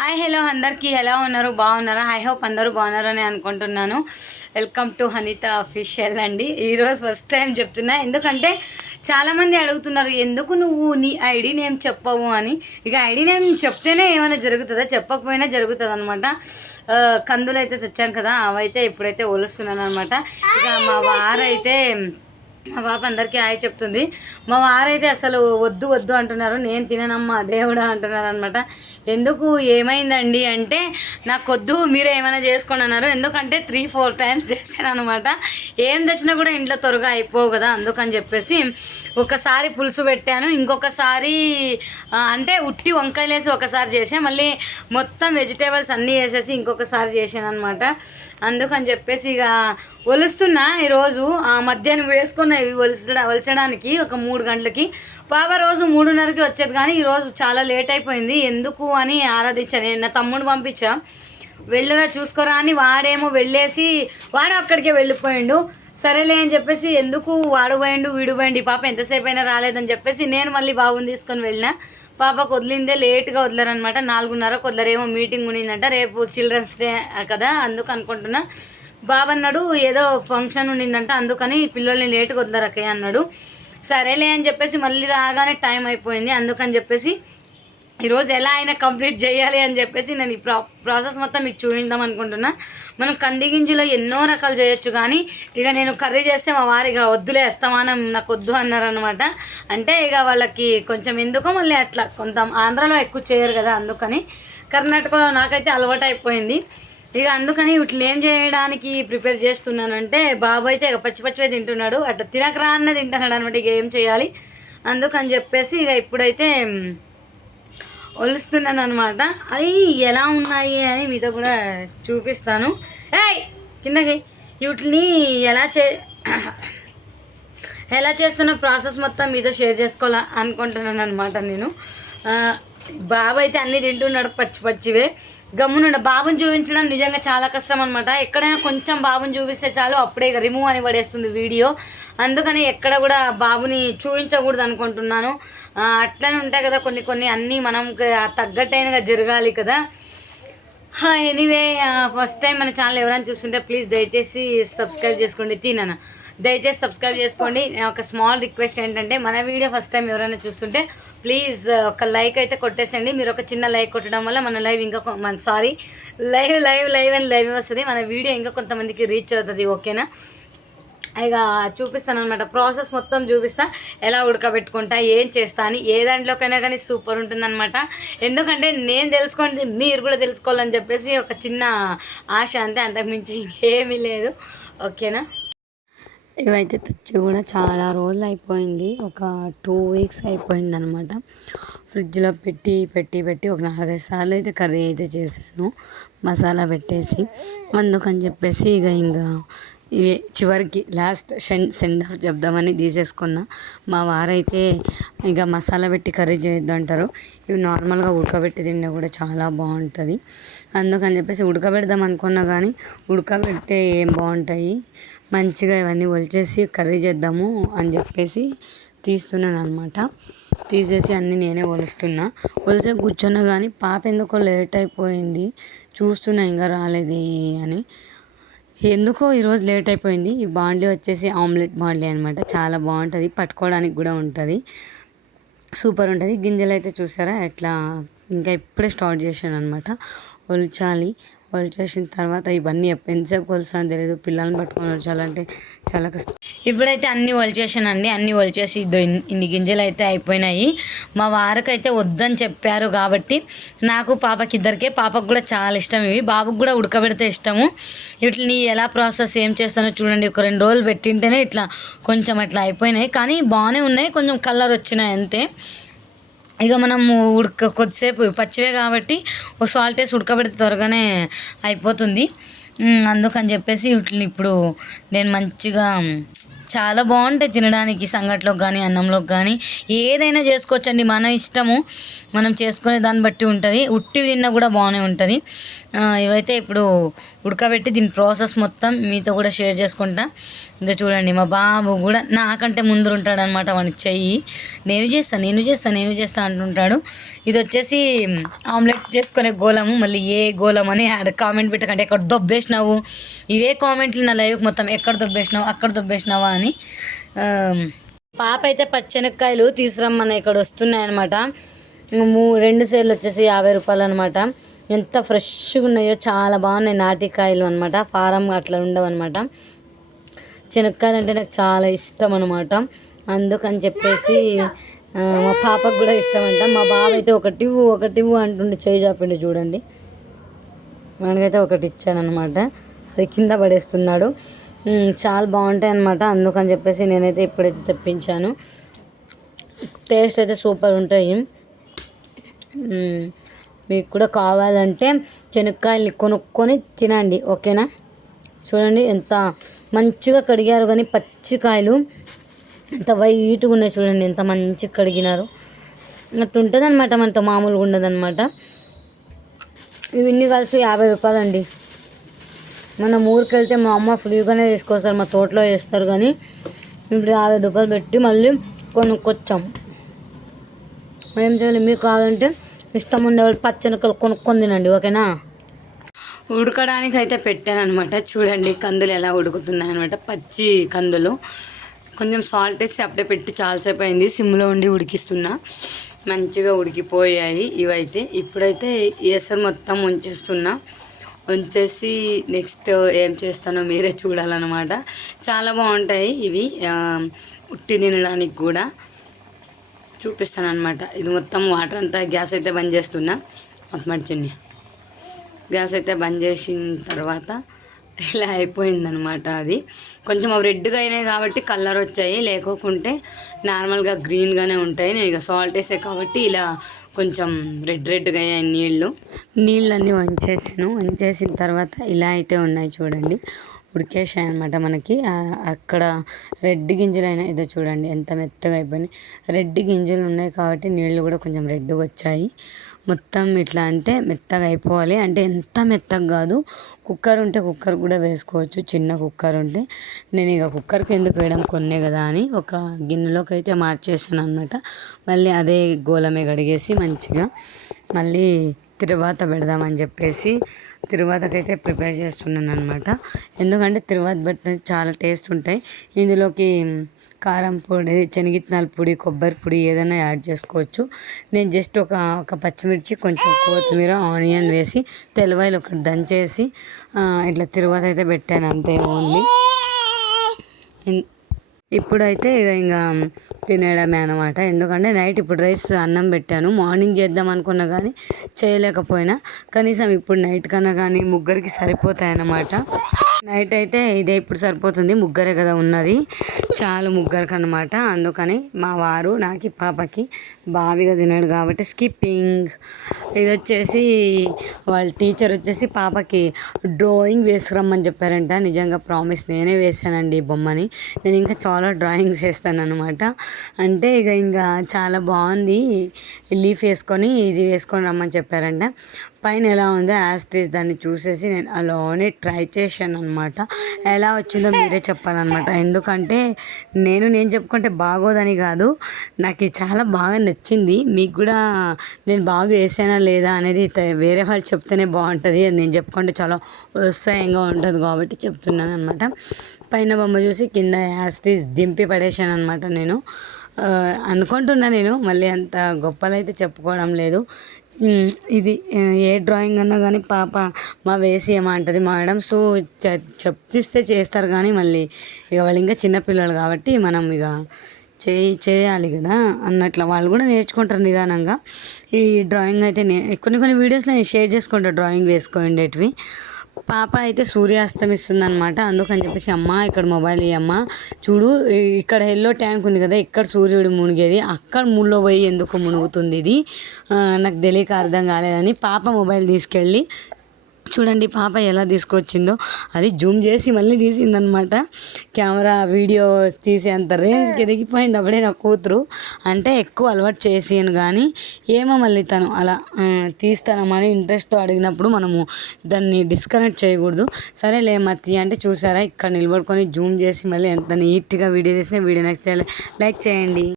Hi hello అందరికీ ఎలా ఉన్నారు? బాగున్నారా? ఐ హోప్ అందరూ బాగున్నారని అనుకుంటున్నాను. వెల్కమ్ టు హనిత అఫీషియల్ అండి. ఈరోజు ఫస్ట్ టైం చెప్తున్నా. ఎందుకంటే చాలామంది అడుగుతున్నారు ఎందుకు నువ్వు నీ ఐడి నేమ్ చెప్పవు? అని. ఇక ఐడి నేమ్ చెప్తేనే ఏమైనా జరుగుతుందా? చెప్పకపోయినా జరుగుతుంది అనమాట కందులు అయితే తెచ్చాను కదా అవైతే ఇప్పుడైతే ఒలుస్తున్నాను అనమాట ఇక మా వారైతే మా పాప అందరికీ హాయ్ చెప్తుంది. మా వారైతే అసలు వద్దు వద్దు అంటున్నారు. నేను తిననమ్మా దేవుడా అంటున్నారు అనమాట ఎందుకు ఏమైందండి అంటే నాకు వద్దు మీరు ఏమైనా చేసుకోండి అన్నారు. ఎందుకంటే త్రీ ఫోర్ టైమ్స్ చేశాను అనమాట ఏం తెచ్చినా కూడా ఇంట్లో త్వరగా అయిపోవు కదా అందుకని చెప్పేసి ఒకసారి పులుసు పెట్టాను. ఇంకొకసారి అంటే ఉట్టి వంకాయలు వేసి ఒకసారి చేసాను మళ్ళీ మొత్తం వెజిటేబుల్స్ అన్నీ వేసేసి ఇంకొకసారి చేశాను అనమాట అందుకని చెప్పేసి ఇక ఒలుస్తున్నా ఈరోజు. ఆ మధ్యాహ్నం వేసుకున్నవి ఒలిచడా ఒలచడానికి ఒక మూడు గంటలకి పాప రోజు మూడున్నరకి వచ్చేది కానీ ఈరోజు చాలా లేట్ అయిపోయింది. ఎందుకు అని ఆరాధించాను నేను నా తమ్ముడు పంపించా. వెళ్ళరా చూసుకోరా అని వాడేమో వెళ్ళేసి వాడు అక్కడికే వెళ్ళిపోయిండు. సరేలే అని చెప్పేసి ఎందుకు వాడు పోయిండు వీడు పోయిండు పాప ఎంతసేపు అయినా రాలేదని చెప్పేసి నేను మళ్ళీ బాబుని తీసుకొని వెళ్ళిన. పాపకు వదిలిందే లేట్గా వదిలరనమాట నాలుగున్నరకు వదిలరేమో మీటింగ్ ఉండిందంట రేపు చిల్డ్రన్స్ డే కదా అందుకు అనుకుంటున్నా. బాబు అన్నాడు ఏదో ఫంక్షన్ ఉండిందంట అందుకని పిల్లల్ని లేట్గా వదిలేరు అన్నాడు. సరేలే అని చెప్పేసి మళ్ళీ రాగానే టైం అయిపోయింది. అందుకని చెప్పేసి ఈరోజు ఎలా అయినా కంప్లీట్ చేయాలి అని చెప్పేసి నేను ఈ ప్రా ప్రాసెస్ మొత్తం మీకు చూపిద్దాం అనుకుంటున్నా. మనం కంది గింజలో ఎన్నో రకాలు చేయొచ్చు కానీ ఇక నేను కర్రీ చేస్తే మా వారు ఇక వద్దులే వేస్తామని నాకు వద్దు అన్నారనమాట అంటే ఇక వాళ్ళకి కొంచెం ఎందుకో మళ్ళీ అట్లా కొంత ఆంధ్రాలో ఎక్కువ చేయరు కదా అందుకని కర్ణాటకలో నాకైతే అలవాటు అయిపోయింది ఇక అందుకని వీటిని ఏం చేయడానికి ప్రిపేర్ చేస్తున్నానంటే బాబు అయితే ఇక పచ్చి పచ్చివే తింటున్నాడు అట్లా తినకరా అన్న తింటున్నాడు అనమాట ఇక ఏం చేయాలి. అందుకని చెప్పేసి ఇక ఇప్పుడైతే ఒలుస్తున్నాను అనమాట. అవి ఎలా ఉన్నాయి అని మీతో కూడా చూపిస్తాను. ఏయ్ కిందకి. వీటిని ఎలా చే ఎలా చేస్తున్న ప్రాసెస్ మొత్తం మీతో షేర్ చేసుకోవాలా అనుకుంటున్నాను అనమాట నేను. బాబు అయితే అన్నీ తింటున్నాడు పచ్చి పచ్చివే. గమ్మునుండ బాబుని చూపించడం నిజంగా చాలా కష్టం అనమాట ఎక్కడైనా కొంచెం బాబుని చూపిస్తే చాలు అప్పుడే రిమూవ్ అని పడేస్తుంది వీడియో. అందుకని ఎక్కడ కూడా బాబుని చూపించకూడదు అనుకుంటున్నాను. అట్లనే ఉంటాయి కదా కొన్ని కొన్ని అన్నీ మనం తగ్గట్టైనగా జరగాలి కదా. ఎనీవే ఫస్ట్ టైం మన ఛానల్ ఎవరైనా చూస్తుంటే ప్లీజ్ దయచేసి సబ్స్క్రైబ్ చేసుకోండి. తినన దయచేసి సబ్స్క్రైబ్ చేసుకోండి. ఒక స్మాల్ రిక్వెస్ట్ ఏంటంటే మన వీడియో ఫస్ట్ టైం ఎవరైనా చూస్తుంటే ప్లీజ్ ఒక లైక్ అయితే కొట్టేసండి మీరు ఒక చిన్న లైక్ కొట్టడం వల్ల మన లైవ్ ఇంకా మన సారీ లైవ్ లైవ్ లైవ్ అని లైవ్ వస్తుంది. మన వీడియో ఇంకా కొంతమందికి రీచ్ అవుతుంది ఓకేనా? ఇక చూపిస్తాను అనమాట ప్రాసెస్ మొత్తం చూపిస్తా. ఎలా ఉడకబెట్టుకుంటా ఏం చేస్తా అని. ఏ దాంట్లోకైనా కానీ సూపర్ ఉంటుందన్నమాట. ఎందుకంటే నేను తెలుసుకోండి మీరు కూడా తెలుసుకోవాలని చెప్పేసి ఒక చిన్న ఆశ అంతే. అంతకుమించి ఏమీ లేదు. ఓకేనా? ఇవైతే తెచ్చి కూడా చాలా రోజులు అయిపోయింది. ఒక టూ వీక్స్ అయిపోయింది అనమాట ఫ్రిడ్జ్లో పెట్టి పెట్టి పెట్టి ఒక నాలుగైదు సార్లు అయితే కర్రీ అయితే చేశాను. మసాలా పెట్టేసి అందుకని చెప్పేసి ఇక ఇంకా ఇవి చివరికి లాస్ట్ సెండ్ సెండ్ ఆఫ్ చెప్దామని తీసేసుకున్నా. మా వారైతే ఇంకా మసాలా పెట్టి కర్రీ చేయొద్దు అంటారు ఇవి నార్మల్గా ఉడకబెట్టి తింటే కూడా చాలా బాగుంటుంది. అందుకని చెప్పేసి ఉడకబెడదాం అనుకున్నా కానీ ఉడకబెడితే ఏం బాగుంటాయి? మంచిగా ఇవన్నీ ఒలిచేసి కర్రీ చేద్దాము అని చెప్పేసి తీస్తున్నాను అనమాట తీసేసి అన్నీ నేనే ఒలుస్తున్నా. ఒలిసే కూర్చున్నా కానీ పాప ఎందుకో లేట్ అయిపోయింది. చూస్తున్నా ఇంకా రాలేదు అని. ఎందుకో ఈరోజు లేట్ అయిపోయింది. ఈ బాండ్లీ వచ్చేసి ఆమ్లెట్ బాండ్లీ అనమాట చాలా బాగుంటుంది. పట్టుకోవడానికి కూడా ఉంటుంది. సూపర్ ఉంటుంది. గింజలు అయితే చూసారా? ఎట్లా? ఇంకా ఇప్పుడే స్టార్ట్ చేశాను అనమాట ఒలిచాలి. ఒలిచేసిన తర్వాత ఇవన్నీ ఎంతసేపు కొలుస్తానో తెలియదు పిల్లల్ని పట్టుకొని ఒలచాలంటే చాలా కష్టం. ఇప్పుడైతే అన్నీ ఒలిచేసానండి. అన్నీ ఒలిచేసి ఇద్దో ఇన్ని- ఇన్ని గింజలు అయితే అయిపోయినాయి. మా వారికైతే వద్దని చెప్పారు కాబట్టి నాకు పాపకి ఇద్దరికే పాపకు కూడా చాలా ఇష్టం ఇవి. బాబుకు కూడా ఉడకబెడితే ఇష్టము. వీటిని ఎలా ప్రాసెస్ ఏం చేస్తానో చూడండి. ఒక రెండు రోజులు పెట్టింటేనే ఇట్లా కొంచెం అట్లా అయిపోయినాయి. కానీ బాగానే ఉన్నాయి. కొంచెం కలర్ వచ్చినాయి అంతే. ఇక మనం ఉడక కొద్దిసేపు పచ్చివే కాబట్టి ఒక సాల్ట్ వేసి ఉడకబెడితే త్వరగానే అయిపోతుంది. అందుకని చెప్పేసి వీటిని ఇప్పుడు నేను మంచిగా చాలా బాగుంటాయి తినడానికి సంగట్లోకి కానీ అన్నంలోకి కానీ ఏదైనా చేసుకోవచ్చండి. మన ఇష్టము మనం చేసుకునే దాన్ని బట్టి ఉంటుంది. ఉట్టి తిన్నా కూడా బాగానే ఉంటుంది. ఇవైతే ఇప్పుడు ఉడకబెట్టి దీని ప్రాసెస్ మొత్తం మీతో కూడా షేర్ చేసుకుంటా. ఇంకా చూడండి మా బాబు కూడా నాకంటే ముందు ఉంటాడు అనమాట చెయ్యి. నేను చేస్తాను నేను చేస్తాను నేను చేస్తాను అంటుంటాడు. ఇది వచ్చేసి ఆమ్లెట్ చేసుకునే గోళము మళ్ళీ ఏ గోళం అని కామెంట్ పెట్టకండి. ఎక్కడ దొబ్బేసినావు? ఇవే కామెంట్లు నా లైవ్కి మొత్తం ఎక్కడ దొబ్బేసినావు అక్కడ దొబ్బేసినావా అని. ఆ, పాప అయితే పచ్చెనక్కాయలు తీసురమ్మని ఇక్కడ వస్తున్నాయన్నమాట. మూ రెండు సేర్లు వచ్చేసి యాభై రూపాయలు అనమాట ఎంత ఫ్రెష్గా ఉన్నాయో చాలా బాగున్నాయి నాటికాయలు అనమాట ఫారం అట్లా ఉండవు అనమాట అంటే నాకు చాలా ఇష్టం అనమాట అందుకని చెప్పేసి మా పాపకు కూడా ఇష్టం అంట మా బాబు అయితే ఒకటి ఒకటి అంటుండే చేయి చాపిండి చూడండి. మనకైతే ఒకటి ఇచ్చానమాట అది కింద పడేస్తున్నాడు. చాలా బాగుంటాయి అనమాట అందుకని చెప్పేసి నేనైతే ఇప్పుడైతే తెప్పించాను. టేస్ట్ అయితే సూపర్ ఉంటాయి. మీకు కూడా కావాలంటే శనక్కాయల్ని కొనుక్కొని తినండి ఓకేనా? చూడండి ఎంత మంచిగా కడిగారు కానీ పచ్చికాయలు ఎంత వైట్గా ఉన్నాయి చూడండి ఎంత మంచిగా కడిగినారు. అట్లా ఉంటుంది అనమాట మనతో మామూలుగా ఉండదు అనమాట ఇవన్నీ కలిసి యాభై రూపాయలు అండి మన ఊరికి వెళ్తే మా అమ్మ ఫ్రీగానే తీసుకొస్తారు మా తోటలో వేస్తారు కానీ ఇప్పుడు యాభై రూపాయలు పెట్టి మళ్ళీ కొనుక్కొచ్చాం. ఏం చేయాలి? మీకు కావాలంటే ఇష్టం ఉండేవాళ్ళు పచ్చనికలు కొనుక్కొని తినండి ఓకేనా? ఉడకడానికి అయితే పెట్టాను అనమాట చూడండి కందులు ఎలా ఉడుకుతున్నాయి అనమాట పచ్చి కందులు. కొంచెం సాల్ట్ వేసి అప్పుడే పెట్టి చాలాసేపు అయింది. సిమ్లో ఉండి ఉడికిస్తున్నా. మంచిగా ఉడికిపోయాయి ఇవైతే. ఇప్పుడైతే ఎసరు మొత్తం ఉంచేస్తున్నా. వచ్చేసి నెక్స్ట్ uh, ఏం చేస్తానో మీరే చూడాలన్నమాట. చాలా బాగుంటాయి ఇవి. ఉట్టి తినడానికి కూడా చూపిస్తాను అనమాట ఇది మొత్తం వాటర్ అంతా గ్యాస్ అయితే బంద్ చేస్తున్నా. మర్చింది గ్యాస్ అయితే బంద్ చేసిన తర్వాత ఇలా అయిపోయిందనమాట అది. కొంచెం అవి రెడ్గా అయినాయి కాబట్టి కలర్ వచ్చాయి. లేకోకుంటే నార్మల్గా గ్రీన్గానే ఉంటాయి. నేను ఇక సాల్ట్ వేసే కాబట్టి ఇలా కొంచెం రెడ్ రెడ్గా అయ్యాయి నీళ్ళు నీళ్ళన్నీ వంచేసాను. వంచేసిన తర్వాత ఇలా అయితే ఉన్నాయి చూడండి. ఉడికేసాయి అనమాట మనకి అక్కడ రెడ్ గింజలు అయినా ఇదో చూడండి ఎంత మెత్తగా అయిపోయినాయి. రెడ్ గింజలు ఉన్నాయి కాబట్టి నీళ్ళు కూడా కొంచెం రెడ్గా వచ్చాయి. మొత్తం ఇట్లా అంటే మెత్తగా అయిపోవాలి. అంటే ఎంత మెత్తగా కాదు కుక్కర్ ఉంటే కుక్కర్ కూడా వేసుకోవచ్చు. చిన్న కుక్కర్ ఉంటే. నేను ఇక కుక్కర్కి ఎందుకు వేయడం కొన్నే కదా అని ఒక గిన్నెలోకి అయితే మార్చేసాను అనమాట మళ్ళీ అదే గోలమే కడిగేసి మంచిగా మళ్ళీ తిరువాత పెడదామని చెప్పేసి తిరువాతకైతే ప్రిపేర్ చేస్తున్నాను అనమాట ఎందుకంటే తిరువాత పెడితే చాలా టేస్ట్ ఉంటాయి. ఇందులోకి కారం పొడి శనగిత్తనాల పొడి కొబ్బరి పొడి ఏదైనా యాడ్ చేసుకోవచ్చు. నేను జస్ట్ ఒక ఒక పచ్చిమిర్చి కొంచెం కొత్తిమీర ఆనియన్ వేసి తెల్లవాయలు ఒకటి దంచేసి ఇట్లా తిరువాత అయితే పెట్టాను అంతే ఓన్లీ. ఇప్పుడైతే ఇక ఇంకా తినేయడమే అనమాట ఎందుకంటే నైట్ ఇప్పుడు రైస్ అన్నం పెట్టాను. మార్నింగ్ చేద్దాం అనుకున్నా కానీ చేయలేకపోయినా. కనీసం ఇప్పుడు నైట్ కన్నా కానీ ముగ్గురికి సరిపోతాయి అన్నమాట. నైట్ అయితే ఇదే ఇప్పుడు సరిపోతుంది. ముగ్గురే కదా ఉన్నది. చాలు ముగ్గురికి అనమాట అందుకని మా వారు నాకు పాపకి బావిగా తినాడు కాబట్టి స్కిప్పింగ్. ఇది వచ్చేసి వాళ్ళ టీచర్ వచ్చేసి పాపకి డ్రాయింగ్ వేసుకురమ్మని చెప్పారంట. నిజంగా ప్రామిస్ నేనే వేసానండి ఈ బొమ్మని. నేను ఇంకా చాలా డ్రాయింగ్స్ వేస్తాను అనమాట అంటే ఇక ఇంకా చాలా బాగుంది. లీఫ్ వేసుకొని ఇది వేసుకొని రమ్మని చెప్పారంట. పైన ఎలా ఉందో యాస్టీస్ దాన్ని చూసేసి నేను అలానే ట్రై చేశాను అనమాట ఎలా వచ్చిందో మీరే చెప్పాలన్నమాట. ఎందుకంటే నేను నేను చెప్పుకుంటే బాగోదని కాదు నాకు చాలా బాగా నచ్చింది. మీకు కూడా నేను బాగా వేసానా లేదా అనేది వేరే వాళ్ళు చెప్తేనే బాగుంటుంది. అది నేను చెప్పుకుంటే చాలా ఉత్సాహంగా ఉంటుంది కాబట్టి చెప్తున్నాను అనమాట పైన బొమ్మ చూసి కింద యాస్టీస్ దింపి పడేశాను అనమాట నేను అనుకుంటున్నా నేను మళ్ళీ అంత గొప్పలైతే చెప్పుకోవడం లేదు. ఇది ఏ డ్రాయింగ్ అన్నా కానీ పాప మా వేసి ఏమంటది మేడం సో చెప్తిస్తే చేస్తారు కానీ మళ్ళీ ఇక వాళ్ళు ఇంకా చిన్నపిల్లలు కాబట్టి మనం ఇక చేయి చేయాలి కదా అన్నట్ల వాళ్ళు కూడా నేర్చుకుంటారు నిదానంగా. ఈ డ్రాయింగ్ అయితే నే కొన్ని కొన్ని వీడియోస్ నేను షేర్ చేసుకుంటాను డ్రాయింగ్ వేసుకోండేటివి పాప అయితే సూర్యాస్తమిస్తుంది అనమాట అందుకని చెప్పేసి అమ్మ ఇక్కడ మొబైల్ ఇయ్యమ్మ చూడు ఇక్కడ ఎల్లో ట్యాంక్ ఉంది కదా ఇక్కడ సూర్యుడు మునిగేది. అక్కడ ముళ్ళో పోయి ఎందుకు మునుగుతుంది ఇది? నాకు తెలియక అర్థం కాలేదని పాప మొబైల్ తీసుకెళ్ళి చూడండి పాప ఎలా తీసుకొచ్చిందో. అది జూమ్ చేసి మళ్ళీ తీసిందనమాట. కెమెరా వీడియో తీసేంత రేంజ్కి ఎదిగిపోయింది అప్పుడే నా కూతురు. అంటే ఎక్కువ అలవాటు చేసాను కానీ ఏమో మళ్ళీ తను అలా తీస్తానమని ఇంట్రెస్ట్తో అడిగినప్పుడు మనము దాన్ని డిస్కనెక్ట్ చేయకూడదు. సరేలే మత్తి అంటే చూసారా ఇక్కడ నిలబడుకొని జూమ్ చేసి మళ్ళీ ఎంత నీట్గా వీడియో తీసిన వీడియో నచ్చితే లైక్ చేయండి.